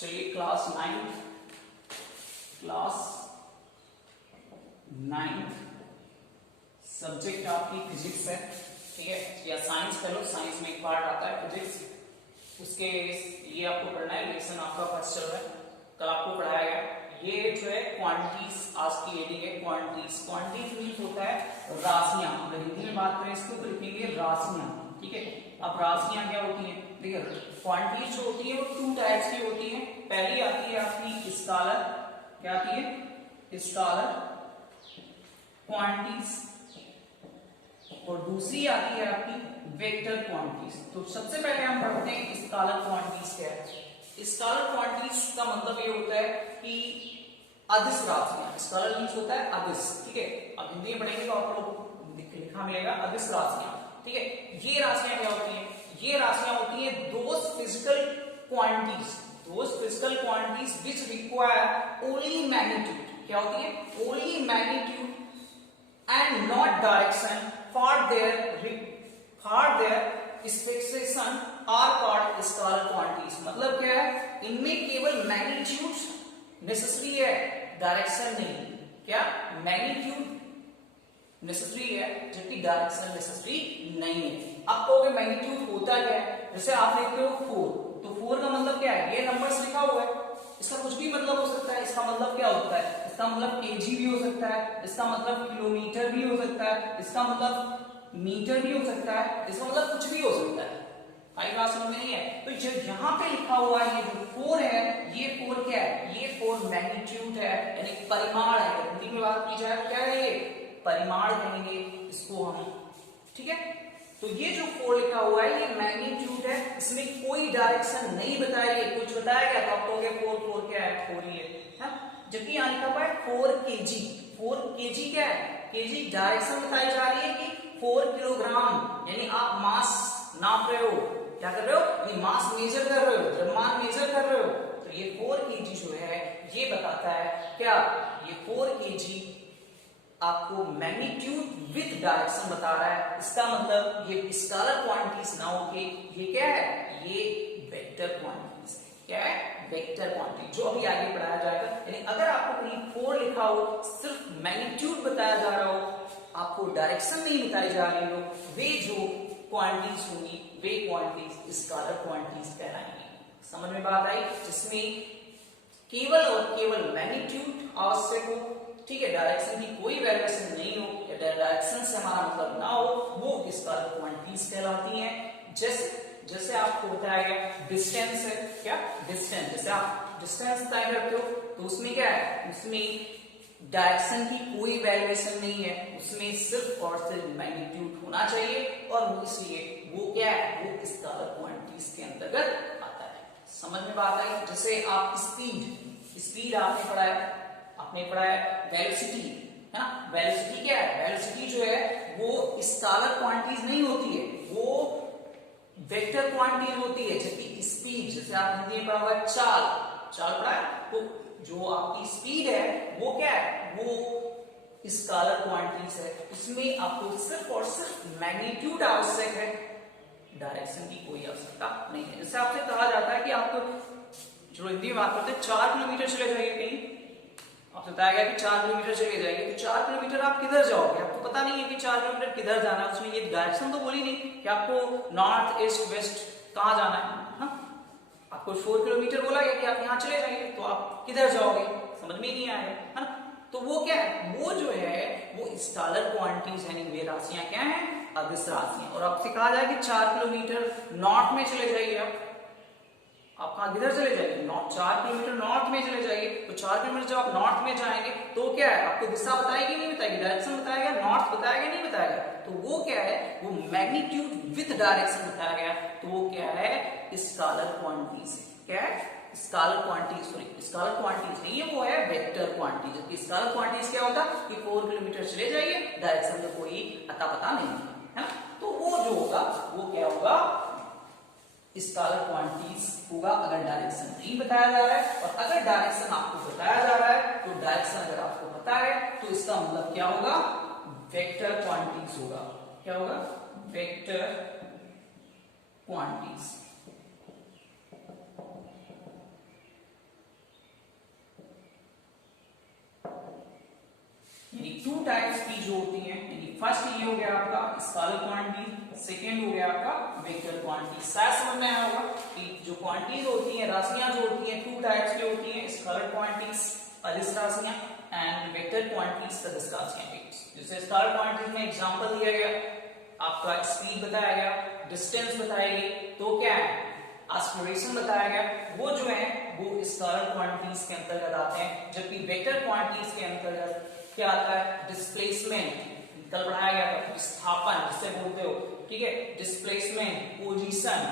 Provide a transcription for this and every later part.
चलिए class ninth subject आपकी physics है, ठीक है, या साइंस कर लो, साइंस में एक पार्ट आता है फिजिक्स, उसके लिए आपको पढ़ना है। लेसन आपका फर्स्ट चल रहा है, कल आपको पढ़ाया गया। ये जो है क्वांटिटीज आज की हेडिंग है। क्वांटिटीज मीन्स होता है राशियां। अगर हिंदी में बात करें इसको तो लिखेंगे राशियां, ठीक है। अब राशियां क्या होती हैं? देखिए क्वांटिटीज जो होती है वो टू टाइप्स की होती है। पहली आती है आपकी स्केलर, क्या आती है? स्केलर क्वांटिटीज, और दूसरी आती है आपकी वेक्टर क्वांटिटीज। तो सबसे पहले हम पढ़ते हैं स्केलर क्वांटिटीज क्या है। स्केलर क्वांटिटीज का मतलब ये होता है कि अदिश राशियां। स्केलर मींस होता है अदिश, ठीक है। अब हिंदी में पढ़ेंगे तो आपको लिखा मिलेगा अदिश राशियां, ठीक है। ये राशियां क्या होती हैं? ये राशियां होती हैं those physical quantities which require only magnitude. क्या होती है? Only magnitude and not direction for their specification are called scalar quantities. मतलब क्या है? इनमें केवल मैग्नीट्यूड नेसेसरी है, डायरेक्शन नहीं। क्या? मैग्नीट्यूड नेसेसरी है जबकि डायरेक्शन नेसेसरी नहीं है। अब कहोगे मैग्नीट्यूड होता क्या है? जैसे आप देखते हो 4, तो 4 का मतलब क्या है? ये नंबर्स लिखा हुआ है, इसका कुछ भी मतलब हो सकता है। इसका मतलब क्या होता है? इसका मतलब केजी भी हो सकता है, इसका मतलब किलोमीटर भी हो सकता है, इसका मतलब मीटर भी हो सकता है, इसका मतलब कुछ भी हो सकता है। आई बात समझ में नहीं है? तो जो यहाँ पे लिखा हुआ है ये जो 4 है, ये 4 क्या है? ये 4 मैग्नीट्यूड है, यानी परिमाण है। हिंदी में बात की जाए क्या है? ये परिमाण कहेंगे इसको हम, ठीक है। तो ये जो 4 लिखा हुआ है ये मैग्नीट्यूड है, इसमें कोई डायरेक्शन नहीं बताई है। कुछ बताया गया तो आप कहोगे 4 क्या है? 4 ही है। जबकि यहाँ लिखा हुआ है 4 kg। 4 kg क्या है? केजी डायरेक्शन बताई जा रही है कि 4 किलोग्राम, यानी आप मास नाप रहे हो। क्या कर रहे हो? यानी मास मेजर कर रहे हो, द्रव्यमान मेजर कर रहे हो। तो ये 4 kg जो है ये बताता है क्या? ये 4 kg आपको मैग्नीट्यूड विद डायरेक्शन बता रहा है। इसका मतलब ये स्केलर क्वांटिटीज ना होके ये क्या है? ये वेक्टर क्वांटिटीज है। क्या है? वेक्टर क्वांटिटी, जो अभी आगे पढ़ाया जाएगा। यानी अगर आपको कहीं 4 लिखा हो, सिर्फ मैग्नीट्यूड बताया जा रहा हो, आपको डायरेक्शन नहीं बताई जा रही हो, वे जो क्वांटिटीज होंगी वे क्वांटिटीज स्केलर क्वांटिटीज कहलाएंगी। समझ में बात आई? जिसमें केवल और केवल मैग्नीट्यूड आवश्यक हो, ठीक है, डायरेक्शन की कोई वेरिएशन नहीं हो, या डायरेक्शन से हमारा मतलब ना हो, वो स्केलर क्वांटिटीज कहलाती हैं। जैसे आपको बताया गया डिस्टेंस है। क्या? डिस्टेंस। जैसे आप डिस्टेंस तय करते हो तो उसमें क्या है? उसमें डायरेक्शन की कोई वेरिएशन नहीं है, उसमें सिर्फ और सिर्फ मैग्नीट्यूड होना चाहिए, और इसलिए वो क्या है? वो स्केलर क्वांटिटीज के अंतर्गत आता है। समझ में बात आई? जैसे आप स्पीड आपने पढ़ा है वेलोसिटी, है ना। वेलोसिटी क्या है? वेलोसिटी जो है वो स्केलर क्वांटिटीज नहीं होती है, वो वेक्टर क्वांटिटी होती है। जबकि स्पीड, जैसे आप हिंदी में पढ़ा हुआ चाल पढ़ा है, तो जो आपकी स्पीड है वो क्या है? वो स्केलर क्वांटिटीज है। इसमें आपको सिर्फ और सिर्फ मैग्नीट्यूड आवश्यक है, डायरेक्शन की कोई आवश्यकता नहीं है। जैसे आपसे कहा जाता है कि आपको, जो हिंदी में बात करते हैं, 4 किलोमीटर चले जाइए कहीं, आपसे बताया गया कि 4 किलोमीटर चले जाएंगे, तो 4 किलोमीटर आप किधर जाओगे? आपको पता नहीं है कि 4 किलोमीटर किधर जाना है। उसमें ये डायरेक्शन तो बोली नहीं कि आपको नॉर्थ ईस्ट वेस्ट कहाँ जाना है। आपको 4 किलोमीटर बोला गया कि आप यहाँ चले जाएंगे, तो आप किधर जाओगे? समझ में नहीं आएगा, है ना। तो वो क्या है? वो जो है वो स्केलर क्वांटिटीज, यानी वे राशियां क्या है? अदिश राशियां। और आपसे कहा जाए कि 4 किलोमीटर नॉर्थ में चले जाइए, आप कहाँ किधर चले जाइए? 4 किलोमीटर नॉर्थ में चले जाइए। तो 4 किलोमीटर जब आप नॉर्थ में जाएंगे तो क्या है? आपको दिशा बताएगी नहीं बताएगी? डायरेक्शन बताएगा? नॉर्थ बताएगा नहीं बताएगा? तो वो क्या है? वो मैग्नीट्यूड विद डायरेक्शन बताया गया, तो वो क्या है? स्केलर क्वांटिटीज है। क्या है? स्केलर क्वांटिटीज नहीं है, वो है वेक्टर क्वांटिटीज। जबकि स्केलर क्वांटिटीज क्या होता है कि 4 किलोमीटर चले जाइए, डायरेक्शन का कोई अता पता नहीं है ना। तो वो जो होगा वो क्या होगा? स्केलर क्वांटिटीज होगा अगर डायरेक्शन नहीं बताया जा रहा है। और अगर डायरेक्शन आपको बताया जा रहा है, तो डायरेक्शन अगर आपको पता है तो इसका मतलब क्या होगा? वेक्टर क्वांटिटीज होगा। क्या होगा? Vector quantities. टू टाइप्स की जो होती हैं, फर्स्ट ये हो गया आपका स्केलर क्वांटिटी, सेकंड हो गया आपका वेक्टर क्वांटिटी। शायद समझ में आया होगा कि जो क्वांटिटीज होती हैं, राशियां जो होती हैं, टू टाइप्स की होती हैं, स्केलर क्वांटिटीज अदिश राशियां एंड वेक्टर क्वांटिटीज सदिश राशियां। जैसे स्केलर क्वांटिटीज में एग्जांपल दिया गया, आपका स्पीड बताया गया, डिस्टेंस बताई गई, तो क्या है एस्पिरेशन बताया गया, वो जो है वो स्केलर क्वांटिटीज के अंतर्गत आते हैं। जबकि वेक्टर क्वांटिटीज के अंतर्गत क्या आता है, डिस्प्लेसमेंट, कल पढ़ाया गया था, विस्थापन जिसे बोलते हो, ठीक है, displacement, position,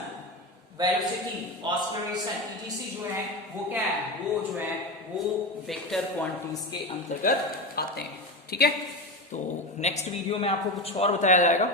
velocity, oscillation, etc जो है वो क्या है, वो जो है वो वेक्टर क्वांटिटीज के अंतर्गत आते हैं। ठीक है, तो नेक्स्ट वीडियो में आपको कुछ और बताया जाएगा।